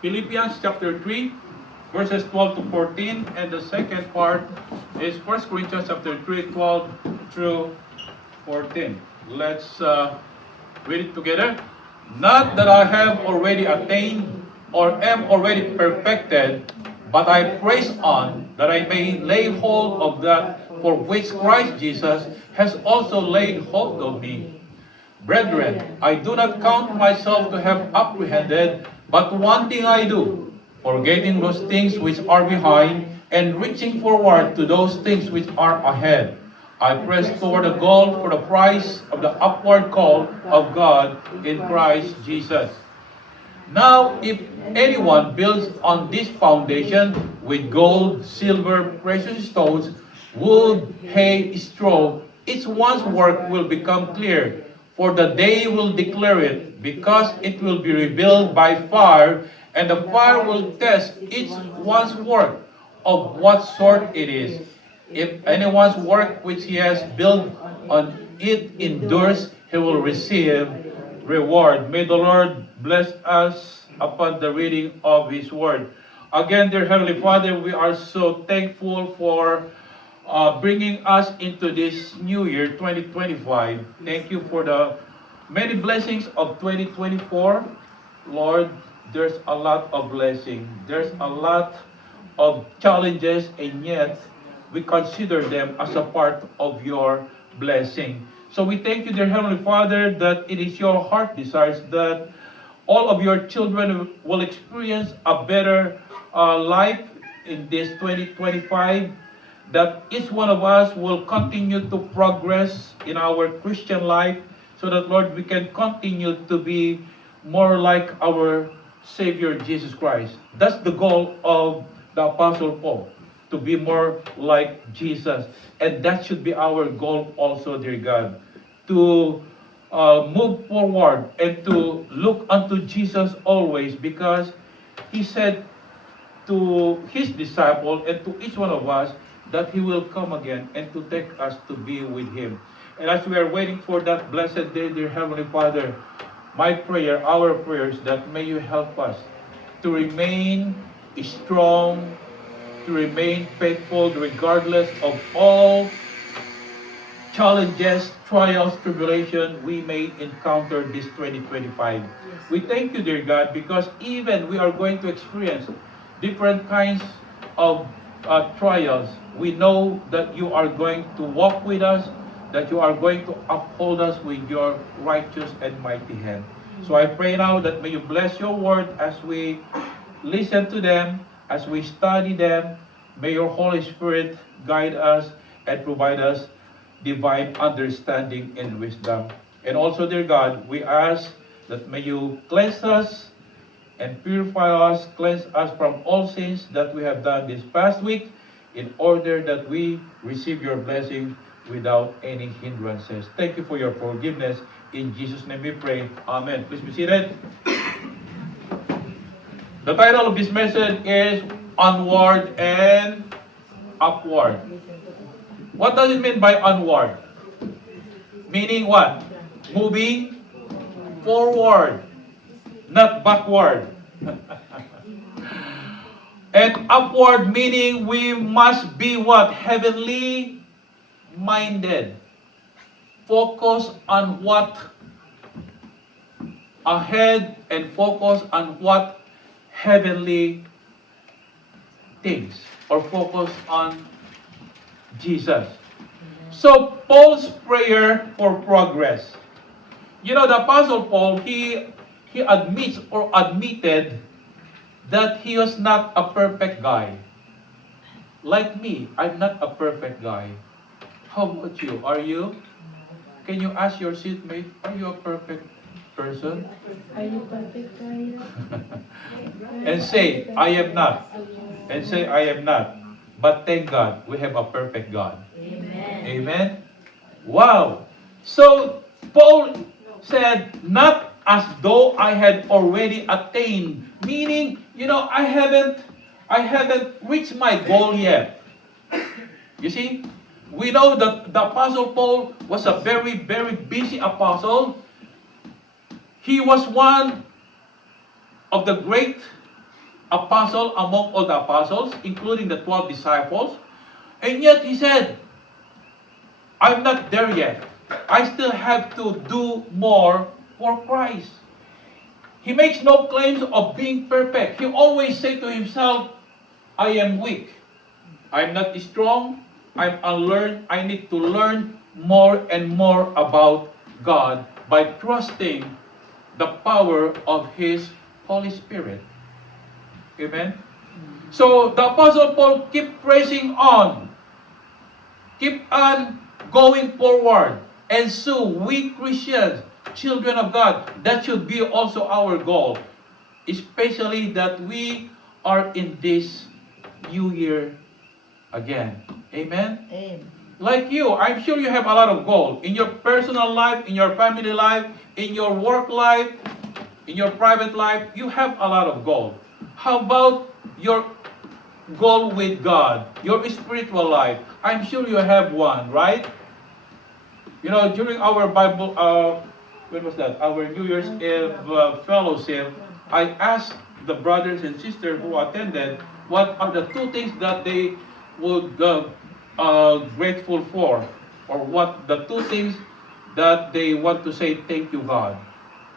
Philippians chapter 3, verses 12 to 14, and the second part is 1 Corinthians chapter 3, 12 through 14. Let's read it together. Not that I have already attained or am already perfected, but I press on that I may lay hold of that for which Christ Jesus has also laid hold of me. Brethren, I do not count myself to have apprehended, but one thing I do, forgetting those things which are behind, and reaching forward to those things which are ahead. I press toward the goal for the prize of the upward call of God in Christ Jesus. Now, if anyone builds on this foundation with gold, silver, precious stones, wood, hay, straw, each one's work will become clear, for the day will declare it, because it will be revealed by fire, and the fire will test each one's work of what sort it is. If anyone's work which he has built on it endures, he will receive reward. May the Lord bless us upon the reading of His Word. Again, dear Heavenly Father, we are so thankful for bringing us into this new year, 2025. Thank you for the many blessings of 2024. Lord, there's a lot of blessing. There's a lot of challenges, and yet we consider them as a part of your blessing. So we thank you, dear Heavenly Father, that it is your heart desires that all of your children will experience a better life in this 2025, that each one of us will continue to progress in our Christian life, so that, Lord, we can continue to be more like our Savior Jesus Christ. That's the goal of the Apostle Paul, to be more like Jesus. And that should be our goal also, dear God, to move forward and to look unto Jesus always, because He said to His disciple and to each one of us that He will come again and to take us to be with Him. And as we are waiting for that blessed day, dear Heavenly Father, my prayer, our prayers, that may you help us to remain strong, to remain faithful regardless of all challenges, trials, tribulation we may encounter this 2025. We thank you, dear God, because even we are going to experience different kinds of trials. We know that you are going to walk with us, that you are going to uphold us with your righteous and mighty hand. So I pray now that may you bless your word as we listen to them, as we study them. May your Holy Spirit guide us and provide us divine understanding and wisdom. And also, dear God, we ask that may you cleanse us and purify us, cleanse us from all sins that we have done this past week, in order that we receive your blessing without any hindrances. Thank you for your forgiveness. In Jesus' name we pray. Amen. Please be seated. The title of this message is Onward and Upward. What does it mean by onward? Meaning what? Moving forward, not backward. And upward meaning we must be what? Heavenly minded. Focus on what ahead and focus on what heavenly things, or focus on Jesus. So Paul's prayer for progress. You know, the Apostle Paul, he admits or admitted that he was not a perfect guy. Like me, I'm not a perfect guy. How about you? Are you? Can you ask your seatmate, are you a perfect person? Are you perfect, Ryan? And say, I am not. And say, I am not. But thank God, we have a perfect God. Amen. Amen? Wow! So, Paul said, not as though I had already attained. Meaning, I haven't reached my goal yet. You see? We know that the Apostle Paul was a very, very busy apostle. He was one of the great apostle among all the apostles, including the 12 disciples. And yet he said, I'm not there yet. I still have to do more for Christ. He makes no claims of being perfect. He always say to himself, I am weak. I'm not strong. I'm unlearned. I need to learn more and more about God by trusting the power of His Holy Spirit. Amen? So the Apostle Paul keep pressing on. Keep on going forward. And so we Christians, children of God, that should be also our goal. Especially that we are in this new year again. Amen? Amen. Like you, I'm sure you have a lot of goals. In your personal life, in your family life, in your work life, in your private life, you have a lot of goals. How about your goal with God, your spiritual life? I'm sure you have one, right? You know, during our Bible, when was that? Our New Year's Eve fellowship, I asked the brothers and sisters who attended what are the two things that they would grateful for, or what the two things that they want to say thank you God.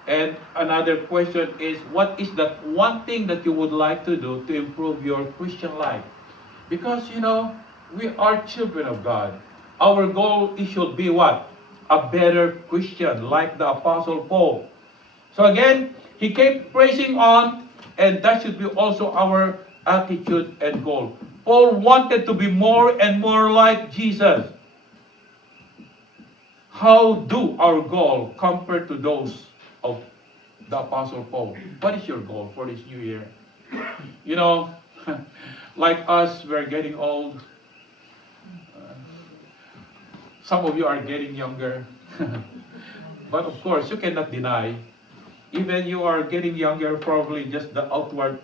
And another question is, what is that one thing that you would like to do to improve your Christian life? Because, you know, we are children of God. Our goal it should be what? A better Christian, like the Apostle Paul. So again, he kept pressing on, and that should be also our attitude and goal. Paul wanted to be more and more like Jesus. How do our goal compare to those of the Apostle Paul? What is your goal for this new year? You know, like us, we're getting old. Some of you are getting younger. But of course, you cannot deny, even you are getting younger, probably just the outward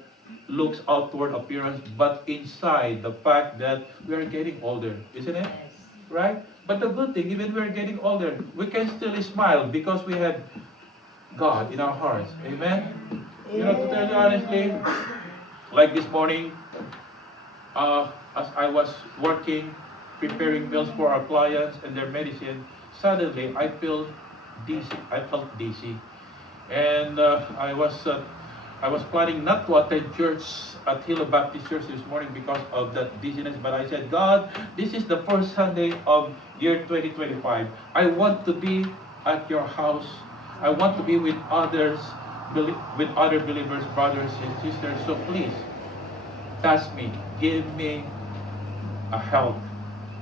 looks, outward appearance, but inside the fact that we are getting older, isn't it? Yes. Right? But the good thing, even we're getting older, we can still smile because we have God in our hearts. Amen? You know, to tell you honestly, like this morning, as I was working, preparing meals for our clients and their medicine, suddenly I felt dizzy. And I was planning not to attend church at Hilo Baptist Church this morning because of that dizziness. But I said, God, this is the first Sunday of year 2025. I want to be at your house. I want to be with others, with other believers, brothers and sisters. So please, touch me. Give me a help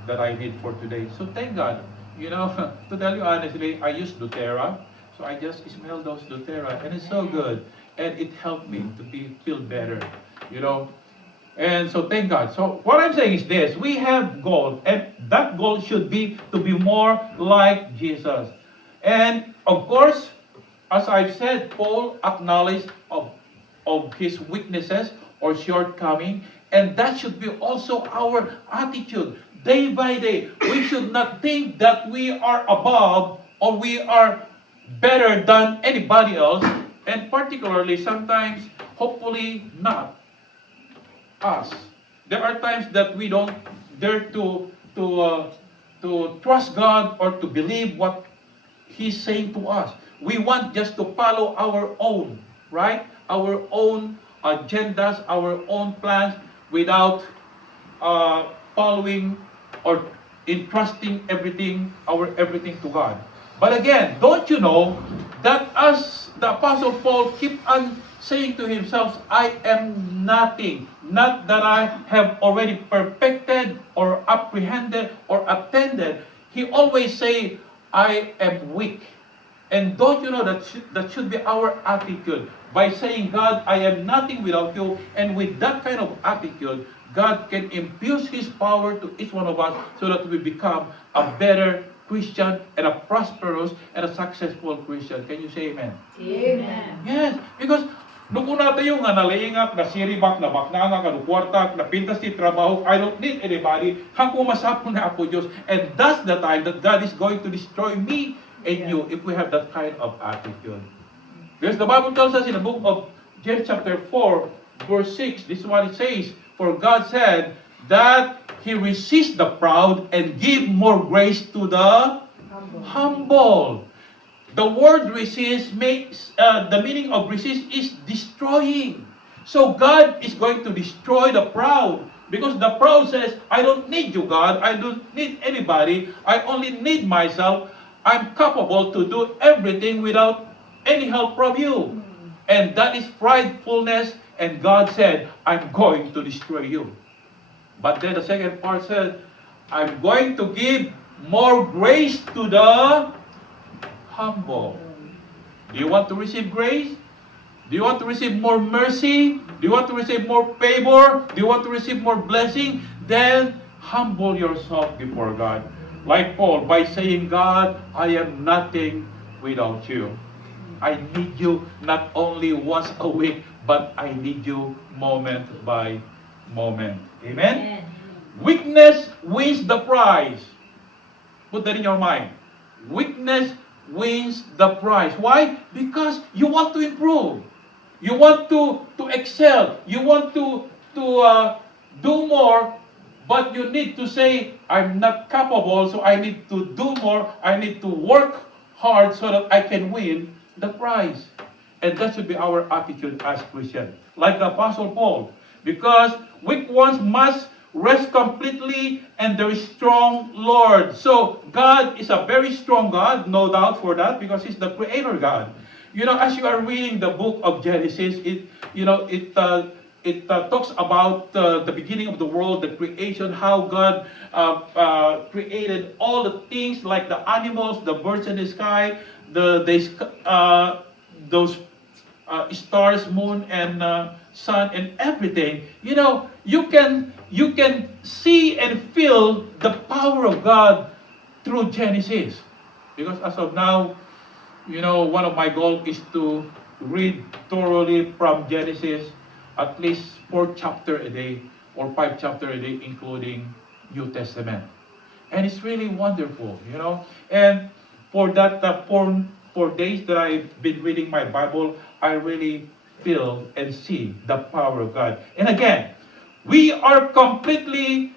that I need for today. So thank God. You know, to tell you honestly, I use doTERRA. So I just smell those doTERRA, and it's so good. And it helped me to feel better, you know. And so thank God. So what I'm saying is this: we have goal, and that goal should be to be more like Jesus. And of course, as I've said, Paul acknowledged of his weaknesses or shortcoming, and that should be also our attitude. Day by day, we should not think that we are above or we are better than anybody else, and particularly sometimes, hopefully not us. There are times that we don't dare to trust God or to believe what He's saying to us. We want just to follow our own, right? Our own agendas, our own plans, without following or entrusting everything to God. But again, don't you know that as the Apostle Paul keep on saying to himself, I am nothing. Not that I have already perfected or apprehended or attended. He always say, I am weak. And don't you know that should be our attitude? By saying, God, I am nothing without you. And with that kind of attitude, God can infuse His power to each one of us so that we become a better Christian and a prosperous and a successful Christian. Can you say amen? Amen. Yes, because nung una tayo nga nalaingak, na siribak, na baknanga, kanukwartak, na pintas ti trabaho, I don't need anybody, hangko masapon na ako Diyos. And that's the time that God is going to destroy me and you if we have that kind of attitude. Because the Bible tells us in the book of James chapter 4, verse 6, this is what it says. For God said that He resists the proud and give more grace to the humble. The word resist makes, the meaning of resist is destroying. So God is going to destroy the proud. Because the proud says, I don't need you, God. I don't need anybody. I only need myself. I'm capable to do everything without any help from you. And that is pridefulness. And God said, I'm going to destroy you. But then the second part said, I'm going to give more grace to the humble. Do you want to receive grace? Do you want to receive more mercy? Do you want to receive more favor? Do you want to receive more blessing? Then humble yourself before God. Like Paul, by saying, God, I am nothing without you. I need you not only once a week, but I need you moment by moment. Amen? Weakness wins the prize. Put that in your mind. Weakness wins the prize. Why? Because you want to improve. You want to excel. You want to do more, but you need to say, I'm not capable, so I need to do more. I need to work hard so that I can win the prize. And that should be our attitude as Christians. Like the Apostle Paul. Because weak ones must rest completely and there is strong Lord. So God is a very strong God, no doubt for that, because He's the Creator God. You know, as you are reading the book of Genesis, it talks about the beginning of the world, the creation, how God created all the things like the animals, the birds in the sky, those stars, moon, and sun, and everything. You know, you can see and feel the power of God through Genesis, because as of now, you know, one of my goals is to read thoroughly from Genesis at least 4 chapters a day or 5 chapters a day, including New Testament. And it's really wonderful, you know. And for that 4 days that I've been reading my Bible, I really feel and see the power of God. And again, we are completely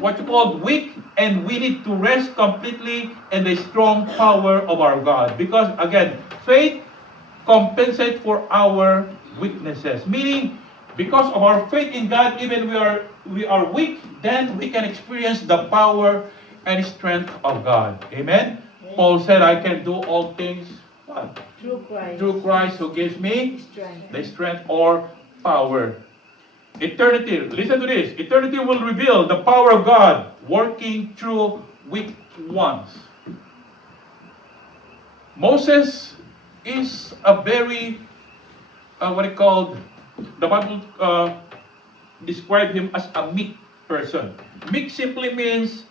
what you call weak, and we need to rest completely in the strong power of our God. Because again, faith compensates for our weaknesses. Meaning, because of our faith in God, even we are weak, then we can experience the power and strength of God. Amen? Paul said, I can do all things what? Through Christ who gives me the strength or power. Eternity, listen to this. Eternity will reveal the power of God working through weak ones. Moses is a very, the Bible described him as a meek person. Meek simply means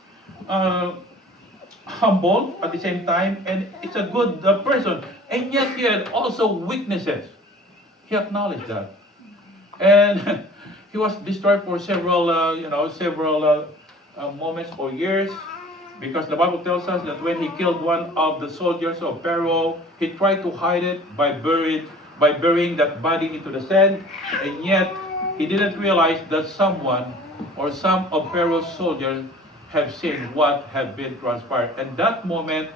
humble at the same time, and it's a good person. And yet he had also weaknesses. He acknowledged that. And he was destroyed for several moments or years, because the Bible tells us that when he killed one of the soldiers of Pharaoh, he tried to hide it by burying that body into the sand, and yet he didn't realize that someone or some of Pharaoh's soldiers have seen what had been transpired. And that moment,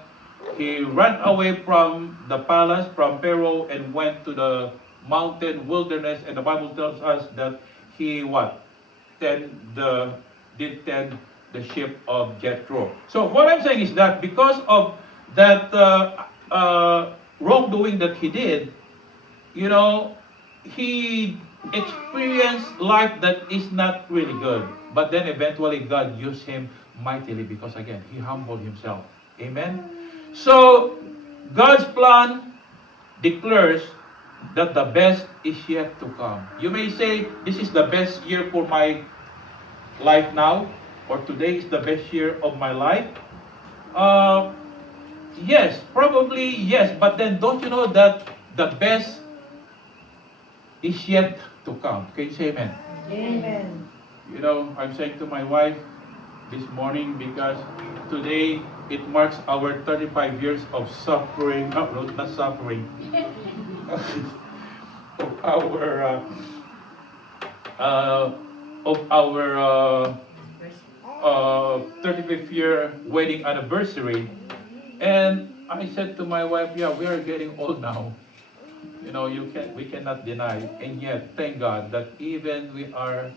he ran away from the palace, from Pharaoh, and went to the mountain wilderness. And the Bible tells us that he did tend the sheep of Jethro. So what I'm saying is that because of that wrongdoing that he did, you know, he experienced life that is not really good. But then eventually God used him mightily because again, he humbled himself. Amen? So God's plan declares that the best is yet to come. You may say, this is the best year for my life now, or today is the best year of my life. Yes, probably yes, but then don't you know that the best is yet to come? Can you say amen? Amen. You know, I'm saying to my wife this morning because today it marks our 35 years of suffering, not suffering, our uh, of our 35th year wedding anniversary, and I said to my wife, "Yeah, we are getting old now. You know, we cannot deny, and yet, thank God that even we are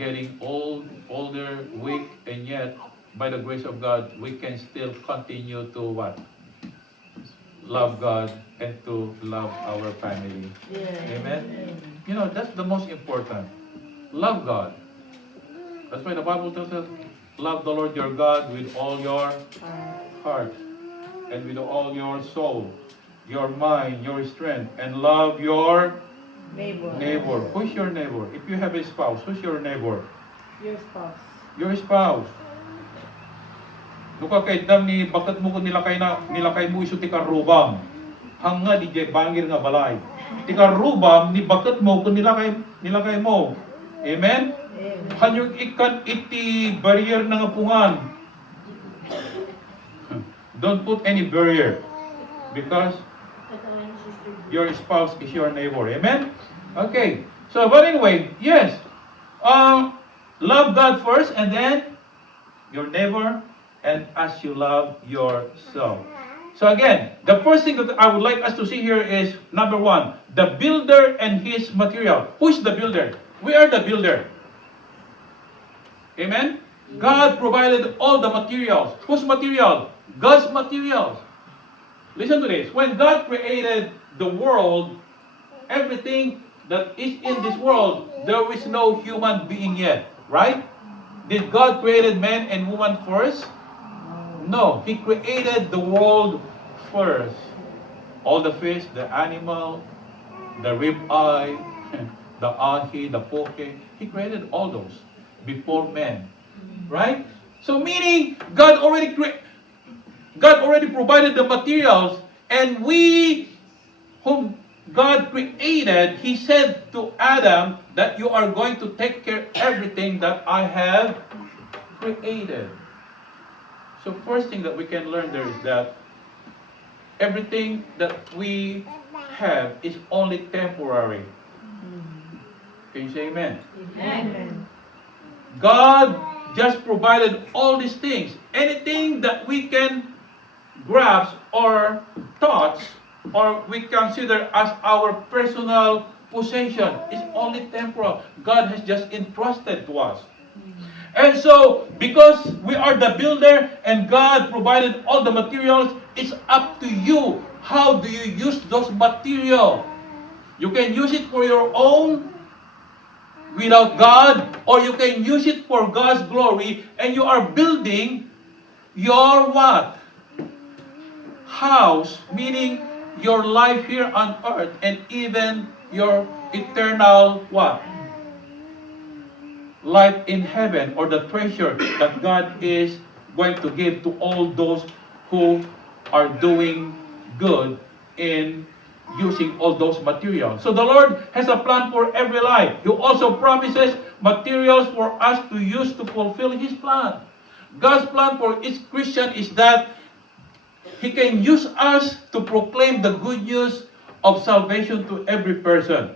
getting older, weak, and yet, by the grace of God, we can still continue to what? Love God and to love our family. Amen? You know, that's the most important. Love God. That's why the Bible tells us, love the Lord your God with all your heart and with all your soul, your mind, your strength, and love your neighbor. Who's your neighbor? If you have a spouse, who's your neighbor? Your spouse. Your spouse. Luka kay dam ni bakat mo ko nilakay mo iso ti karubam. Hanga di jay bangir nga balay. Ti karubam ni bakat mo ko nilakay mo. Amen? Hanyog ikan iti barrier na nga pungan. Don't put any barrier because your spouse is your neighbor. Amen? Okay. So, but anyway, yes. Love God first and then your neighbor and as you love yourself. So again, the first thing that I would like us to see here is number one, the builder and his material. Who is the builder? We are the builder. Amen? God provided all the materials. Whose material? God's materials. Listen to this. When God created the world, everything that is in this world, there is no human being yet. Right? Did God created man and woman first? No. He created the world first. All the fish, the animal, the ribeye, the ahi, the poke. He created all those before man. Right? So meaning God already provided the materials, and we whom God created, He said to Adam that you are going to take care of everything that I have created. So first thing that we can learn there is that everything that we have is only temporary. Can you say amen? Amen. God just provided all these things. Anything that we can grasp or touch or we consider as our personal possession is only temporal. God has just entrusted to us. And so, because we are the builder and God provided all the materials, it's up to you. How do you use those materials? You can use it for your own without God, or you can use it for God's glory, and you are building your what? House, meaning your life here on earth, and even your eternal what? Life in heaven, or the treasure that God is going to give to all those who are doing good in using all those materials. So the Lord has a plan for every life. He also promises materials for us to use to fulfill His plan. God's plan for each Christian is that He can use us to proclaim the good news of salvation to every person.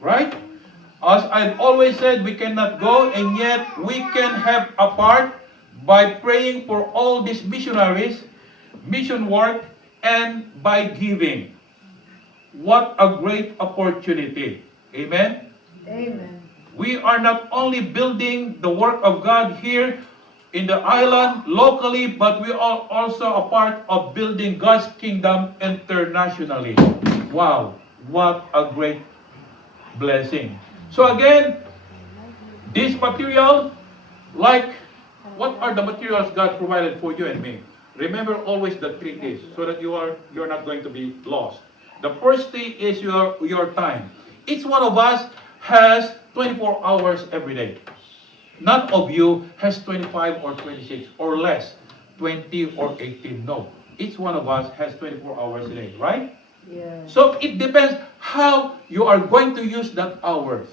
Right? As I've always said, we cannot go, and yet we can have a part by praying for all these missionaries, mission work, and by giving. What a great opportunity. Amen? Amen. We are not only building the work of God here in the island, locally, but we are also a part of building God's kingdom internationally. Wow, what a great blessing. So again, this material, like, what are the materials God provided for you and me? Remember always the three T's so that you're not going to be lost. The first thing is your time. Each one of us has 24 hours every day. None of you has 25 or 26 or less, 20 or 18. No. Each one of us has 24 hours a day, right? Yeah. So it depends how you are going to use that hours.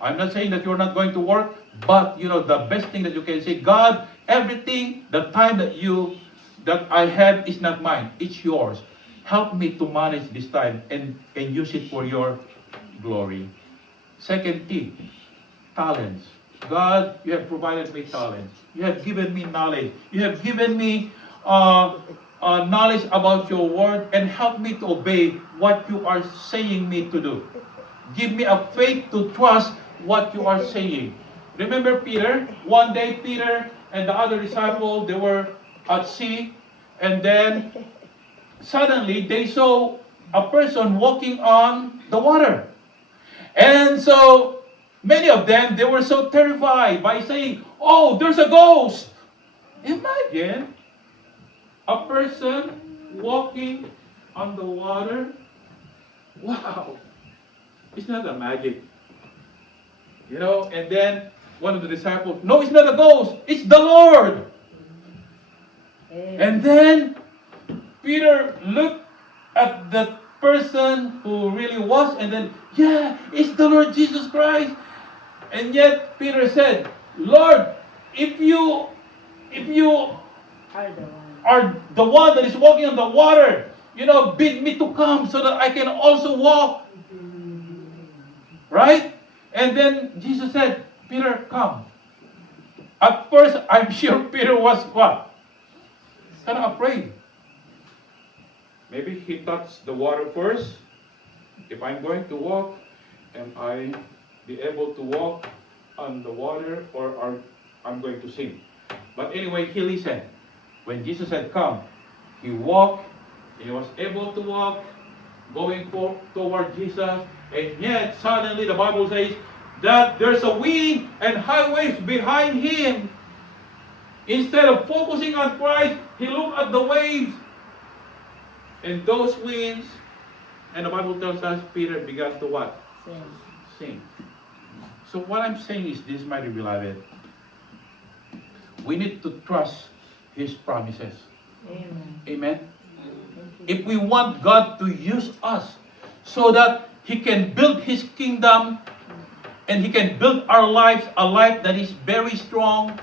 I'm not saying that you're not going to work, but the best thing that you can say, God, everything, the time that I have is not mine, it's yours. help me to manage this time and use it for your glory. Second T, talents. God, you have provided me talents. You have given me knowledge. You have given me knowledge about your word and help me to obey what you are saying me to do. Give me a faith to trust what you are saying. Remember Peter? One day Peter and the other disciple, they were at sea, and then suddenly they saw a person walking on the water. And so many of them, they were so terrified by saying, "Oh, there's a ghost." Imagine a person walking on the water. Wow. It's not a magic. And then one of the disciples, "No, it's not a ghost. It's the Lord." And then Peter looked at the person who really was, and then, "Yeah, it's the Lord Jesus Christ." And yet Peter said, "Lord, if you Are the one. are the one that is walking on the water, bid me to come so that I can also walk." Right? And then Jesus said, "Peter, come." At first, I'm sure Peter was what? Kind of afraid. Maybe he touched the water first. If I'm going to walk, am I be able to walk on the water, or I'm going to sink? But anyway, he listened. When Jesus said, "Come," he walked. He was able to walk, going toward Jesus. And yet, suddenly the Bible says that there's a wind and high waves behind him. Instead of focusing on Christ, he looked at the waves and those winds. And the Bible tells us Peter began to what? Same. Sing. So what I'm saying is this, my beloved. We need to trust His promises. Amen. Amen? Thank you. If we want God to use us so that He can build His kingdom and He can build our lives, a life that is very strong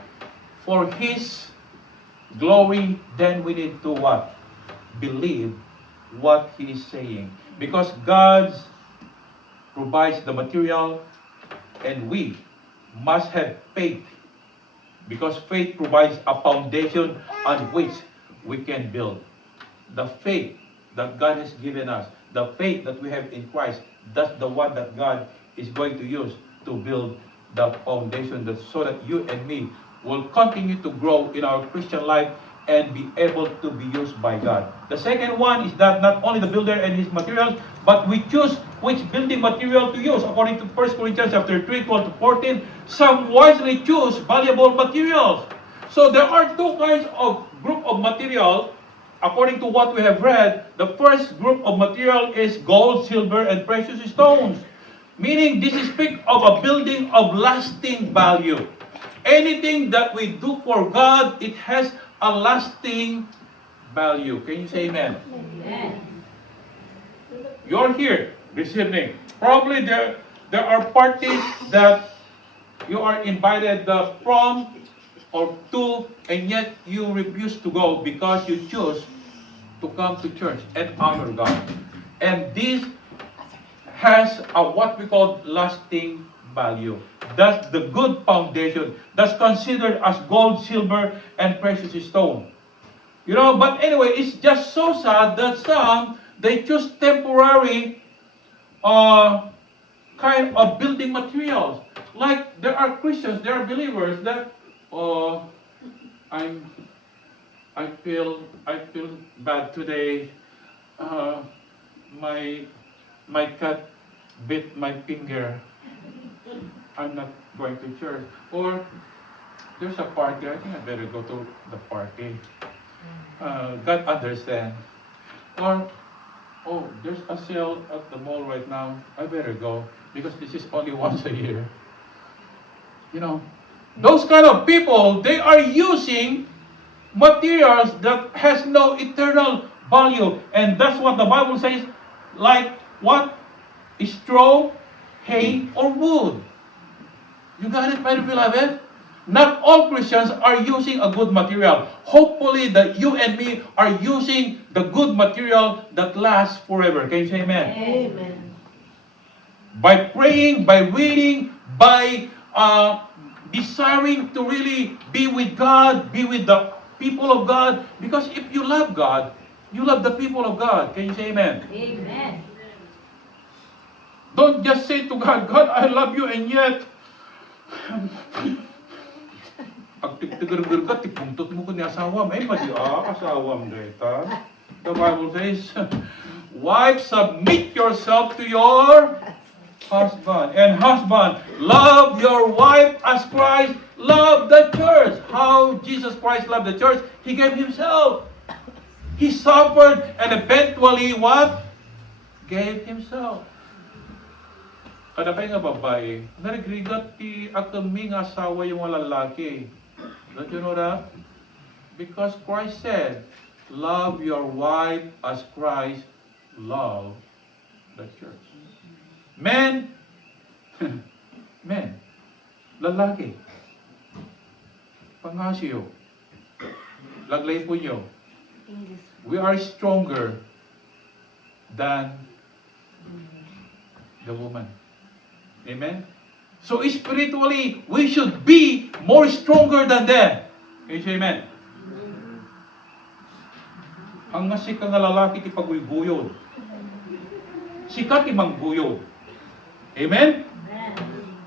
for His glory, then we need to what? Believe what He is saying. Because God provides the material, and we must have faith. Because faith provides a foundation on which we can build. The faith that God has given us, the faith that we have in Christ, that's the one that God is going to use to build the foundation, so that you and me will continue to grow in our Christian life and be able to be used by God. The second one is that not only the builder and his materials, but we choose which building material to use. According to 1 Corinthians chapter 3, 12 to 14, some wisely choose valuable materials. So there are two kinds of group of material. According to what we have read, the first group of material is gold, silver, and precious stones. Meaning, this is speak of a building of lasting value. Anything that we do for God, it has a lasting value. Can you say amen? Amen. You're here this evening. Probably there are parties that you are invited from or to, and yet you refuse to go because you choose to come to church and honor God. And this has a what we call lasting value. That's the good foundation. That's considered as gold, silver, and precious stone. But anyway, it's just so sad that some, they choose temporary kind of building materials. Like there are Christians, there are believers that, I feel bad today. My cat bit my finger. I'm not going to church. Or there's a party. I think I better go to the party. God understands. Or, oh, there's a sale at the mall right now. I better go because this is only once a year. Those kind of people, they are using materials that has no eternal value. And that's what the Bible says, like what? Straw, hay, or wood. You got it, my beloved? Not all Christians are using a good material. Hopefully that you and me are using the good material that lasts forever. Can you say amen? Amen. By praying, by reading, by desiring to really be with God, be with the people of God. Because if you love God, you love the people of God. Can you say amen? Amen. Don't just say to God, God, I love you, and yet, pag tigtigar-gar ka, tipungtot mo ko ni asawam. Eh, madi asawam data. The Bible says, wives, submit yourself to your husband. And husband, love your wife as Christ loved the church. How Jesus Christ loved the church? He gave himself. He suffered and eventually what? Gave himself. Kada kayo nga babae, narigrigat ti akami nga asawa yung mga lalaki. Don't you know that? Because Christ said, love your wife as Christ loved the church. Men, men, lalaki, pangasiyo, laglay po nyo, English. we are stronger than the woman. Amen? So spiritually, we should be more stronger than them. Can you say amen? Ang nasik nga lalaki ti paguyguyon. Sikat ti mangguyod. Amen? Amen.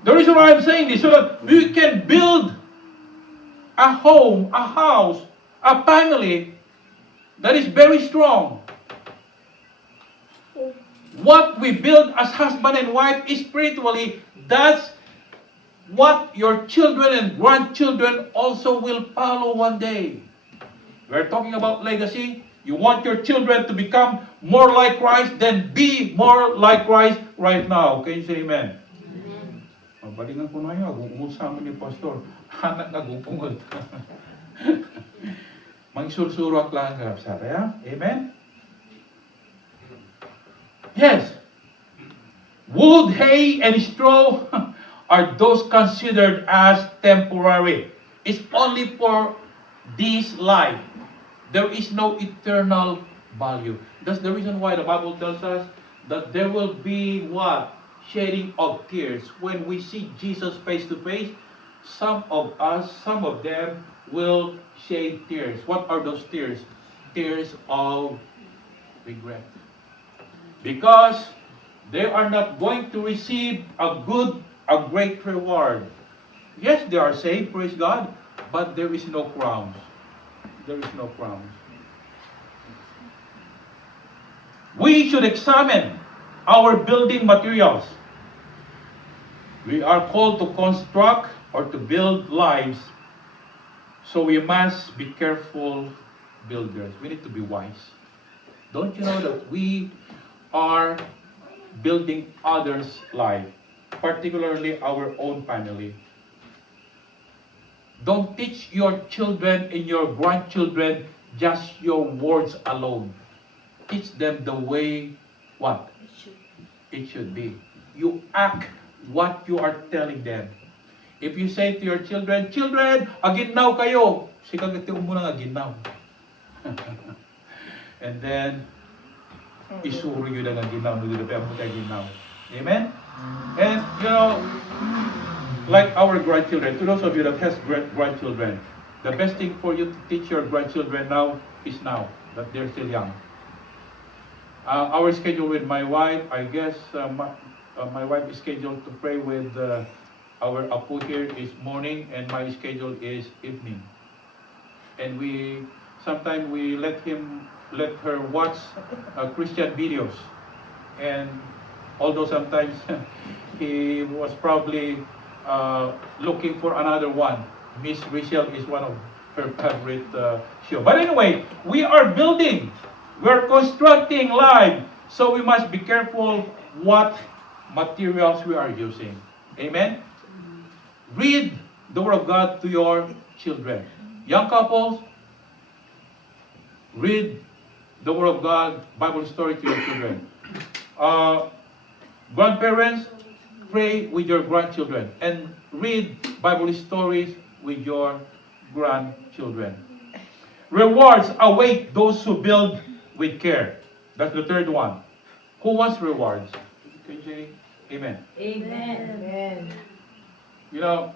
The reason why I'm saying this, so that we can build a home, a house, a family that is very strong. What we build as husband and wife spiritually, that's what your children and grandchildren also will follow one day. We're talking about legacy. You want your children to become more like Christ, then be more like Christ right now. Can you say amen? Amen. Balingan ko na yun, agungungod sa amin ni Pastor. Anak na gungungod. Mangsursurak lang ka, sabi ha? Amen? Yes. Wood, hay, and straw are those considered as temporary. It's only for this life. There is no eternal value. That's the reason why the Bible tells us that there will be what? Shedding of tears. When we see Jesus face to face, some of us, some of them will shed tears. What are those tears? Tears of regret. Because they are not going to receive a great reward. Yes, they are saved, praise God, but there is no crowns. There is no crowns. We should examine our building materials. We are called to construct or to build lives, so we must be careful builders. We need to be wise. Don't you know that we are building others' life, particularly our own family? Don't teach your children and your grandchildren just your words alone. Teach them the way, what? It should be. You act what you are telling them. If you say to your children, children, aginaw kayo. Sikagati mo na aginaw. And then, isuro yun ang aginaw. Amen? And, you know, like our grandchildren, to those of you that has grandchildren, the best thing for you to teach your grandchildren now is now, that they're still young. Our schedule with my wife, I guess, my wife is scheduled to pray with our apo here is morning, and my schedule is evening. And sometimes we let her watch Christian videos. And although sometimes he was probably looking for another one. Miss Rachel is one of her favorite show. But anyway, we are building. We're constructing life. So we must be careful what materials we are using. Amen? Read the Word of God to your children. Young couples, read the Word of God, Bible story to your children. Grandparents, pray with your grandchildren and read Bible stories with your grandchildren. Rewards await those who build with care. That's the third one. Who wants rewards? Can you say amen? Amen. You know,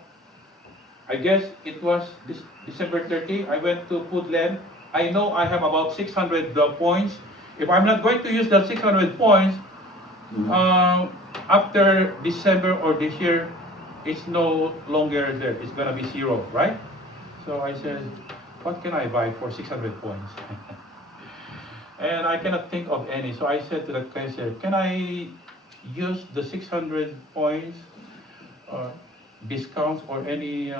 I guess it was this December 30, I went to Foodland. I know I have about 600 points. If I'm not going to use that 600 points, after December or this year, it's no longer there. It's going to be zero, right? So I said, what can I buy for 600 points? And I cannot think of any. So I said to the cashier, can I use the 600 points discounts or any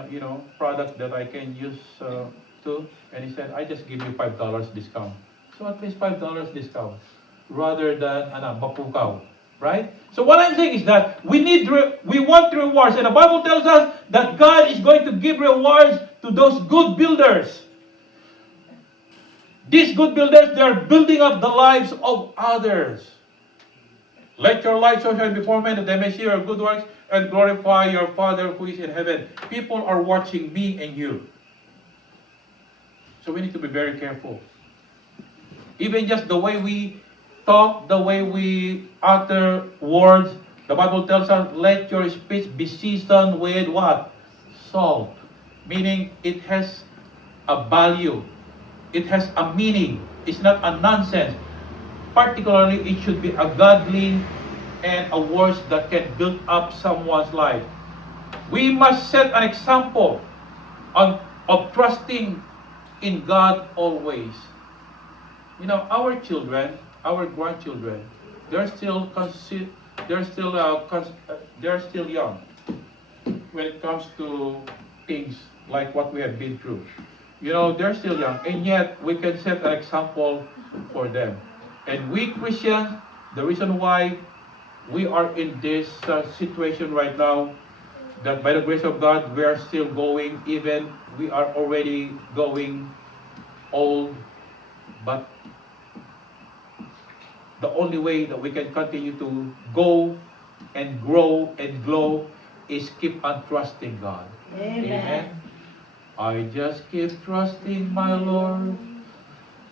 product that I can use to? And he said, I just give you $5 discount. So at least $5 discount rather than mapukaw, right? So what I'm saying is that we want rewards, and the Bible tells us that God is going to give rewards to those good builders. These good builders, they are building up the lives of others. Let your light so shine before men that they may see your good works and glorify your Father who is in heaven. People are watching me and you. So we need to be very careful. Even just the way we talk, the way we utter words, the Bible tells us, let your speech be seasoned with what? Salt. Meaning it has a value. It has a meaning. It's not a nonsense. Particularly, it should be a godly and a words that can build up someone's life. We must set an example of trusting in God always. You know, our children, our grandchildren, they're still young when it comes to things like what we have been through. You know, they're still young, and yet we can set an example for them. And we Christians, the reason why we are in this situation right now, that by the grace of God, we are still going, even we are already going old, but the only way that we can continue to go and grow and glow is keep on trusting God. Amen. I just keep trusting my Lord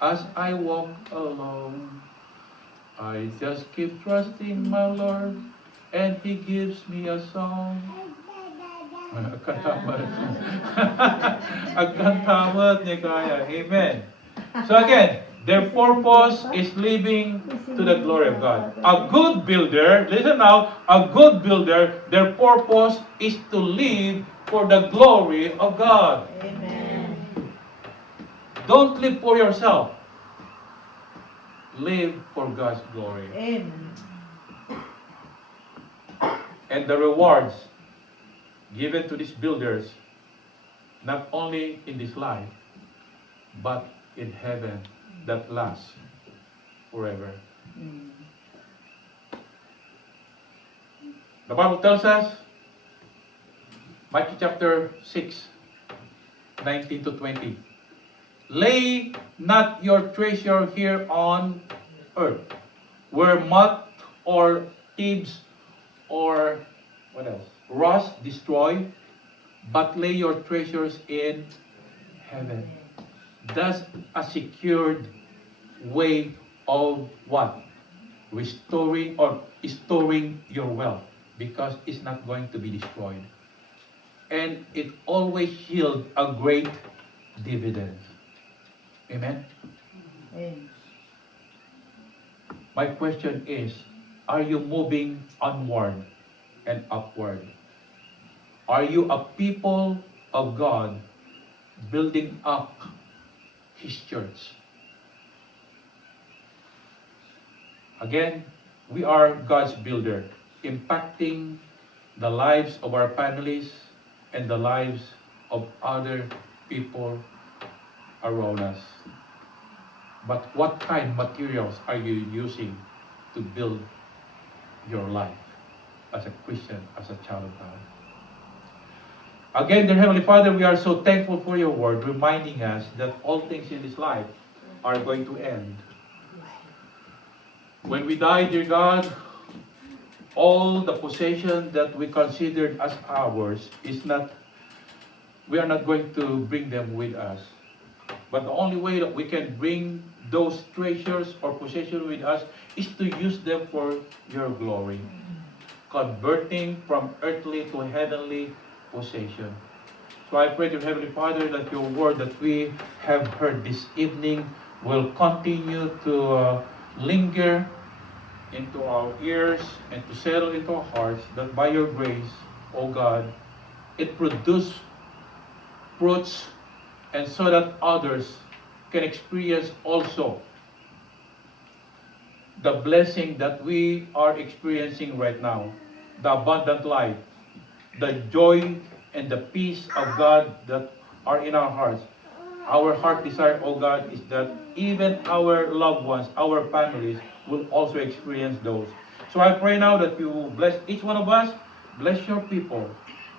as I walk alone. I just keep trusting my Lord and He gives me a song. Agkantamad ni kaya. Amen. So again, their purpose is living to the glory of God. A good builder, listen now, a good builder, their purpose is to live for the glory of God. Amen. Don't live for yourself. Live for God's glory. Amen. And the rewards given to these builders, not only in this life, but in heaven that lasts forever. The Bible tells us, Matthew chapter 6, 19 to 20. Lay not your treasure here on earth, where moth or thieves or what else? Rust destroy, but lay your treasures in heaven. That's a secured way of what? Restoring or storing your wealth, because it's not going to be destroyed. And it always yields a great dividend. Amen? Amen. My question is, are you moving onward and upward? Are you a people of God building up His church? Again, we are God's builder, impacting the lives of our families and the lives of other people around us. But what kind of materials are you using to build your life as a Christian, as a child of God? Again, dear Heavenly Father, we are so thankful for your word, reminding us that all things in this life are going to end. When we die, dear God, all the possession that we considered as ours is not we are not going to bring them with us. But the only way that we can bring those treasures or possessions with us is to use them for your glory, converting from earthly to heavenly possession. So I pray to Heavenly Father that your word that we have heard this evening will continue to linger into our ears and to settle into our hearts, that by your grace, O God, it produce fruits, and so that others can experience also the blessing that we are experiencing right now, the abundant life, the joy and the peace of God that are in our hearts. Our heart desire, O God, is that even our loved ones, our families, will also experience those. So I pray now that you will bless each one of us, bless your people,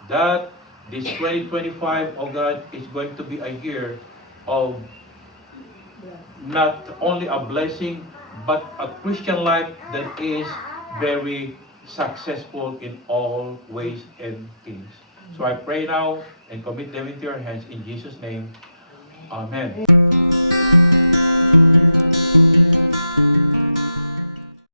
that this 2025, oh God, is going to be a year of not only a blessing, but a Christian life that is very successful in all ways and things. So I pray now and commit them into your hands in Jesus' name. Amen.